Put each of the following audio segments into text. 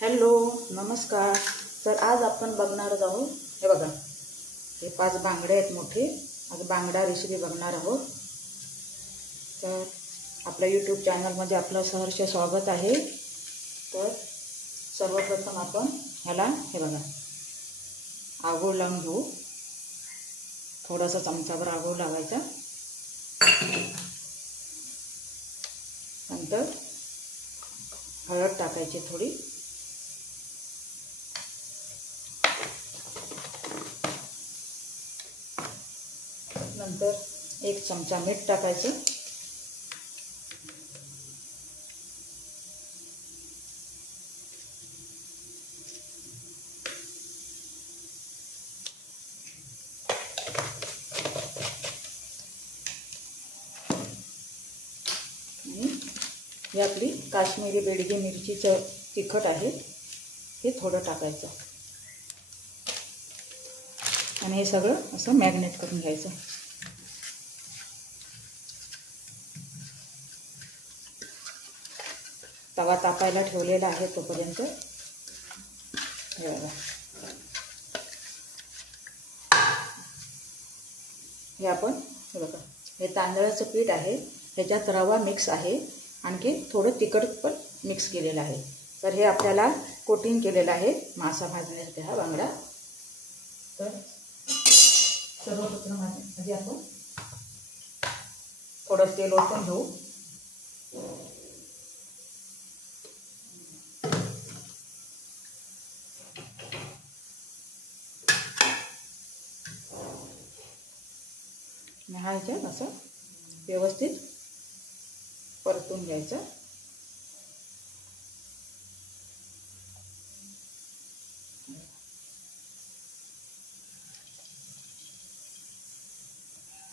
Hello नमस्कार। तर आज आपण बघणार आहोत, हे बघा, हे 5 बांगडे आहेत मोठे। आज बांगडा रेसिपी बघणार आहोत। तर आपल्या यूट्यूब चॅनलमध्ये आपलं सहर्ष स्वागत आहे। तर सर्वप्रथम आपण ह्याला हे बघा आगोळ लावून घेऊ। थोडासा चमचाभर आगोळ लावायचा, नंतर हळद टाकायची थोडी, नंतर 1 चमचा मीठ टाकायचं, ही आपली काश्मीरी बेडगी मिरचीचं तिखट आहे, हे थोडं टाकायचं आणि हे सगळं असं मॅरिनेट करून घ्यायचं। तवा तापायला ठेवलेला आहे तोपर्यंत हे आपण हे बघा, हे तांदळाचं पीठ आहे, ह्याच्यात रवा मिक्स आहे, आणखी थोडं तिखट पण मिक्स केलेलं आहे। तर हे आपल्याला कोटिंग केलेलं आहे मासा भाजण्यासाठी हा बांगडा। तर सर्वप्रथम आधी आपण थोडं तेल ओतून घेऊ। हा ह्याच्यात असं व्यवस्थित परतून घ्यायचं।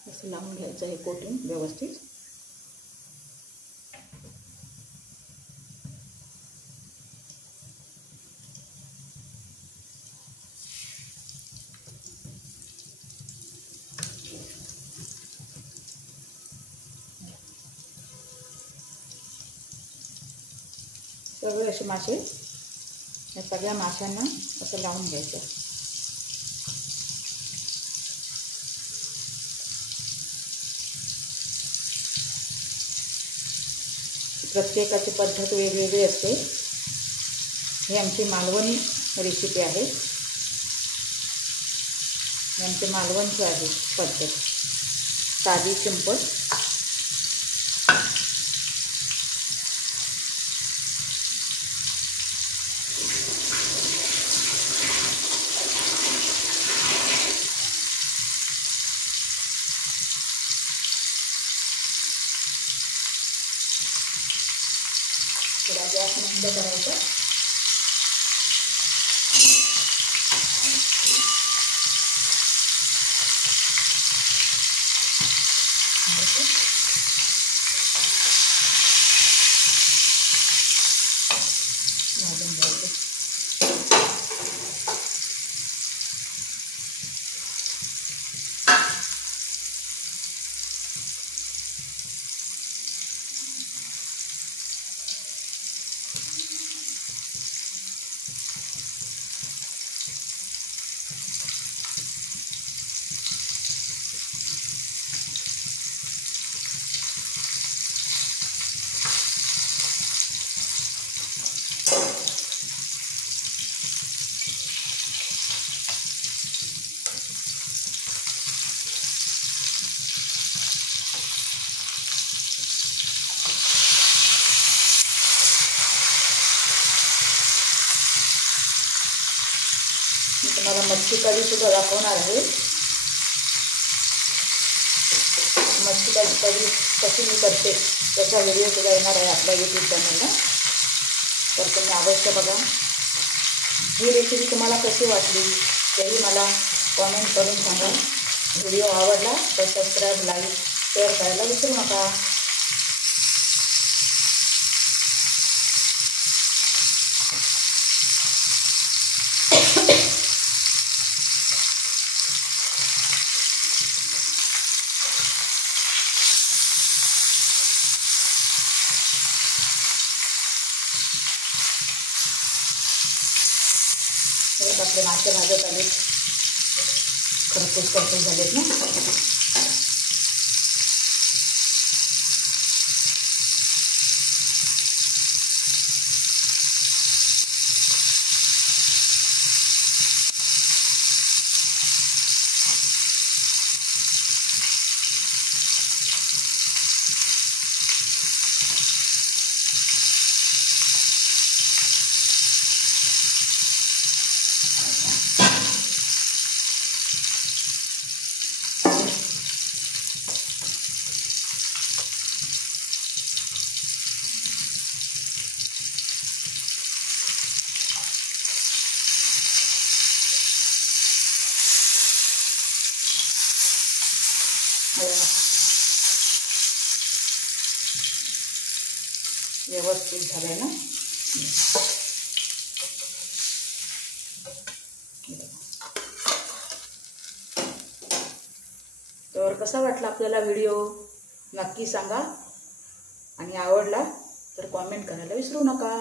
असं लावून घ्यायचं हे कोटिंग व्यवस्थित। सगळे असे मासे या सगळ्या माशांना असं लावून घ्यायचं। प्रत्येकाची पद्धत वेगवेगळी असते। ही आमची मालवणी रेसिपी आहे, ही आमची मालवणची आहे पद्धत, साधी सिंपल। थोडा गॅस बंद करायचा, भाजून घ्यायचं। मी तुम्हाला मच्छी कढी सुद्धा दाखवणार आहे। मच्छी कढी कशी मी करते त्याचा व्हिडिओ सुद्धा येणार आहे आपल्या यूट्यूब चॅनलला, तर तुम्ही अवश्य बघा। ही रेसिपी तुम्हाला कशी वाटली तेही मला कॉमेंट करून सांगा। व्हिडिओ आवडला तर सबस्क्राईब, लाईक, शेअर करायला विसरू नका। आपले मासे भाजत आलेत, खरपूस झालेत ना. व्यवस्थित झालंय ना. तर कसा वाटला आपल्याला व्हिडिओ नक्की सांगा, आणि आवडला तर कॉमेंट करायला विसरू नका.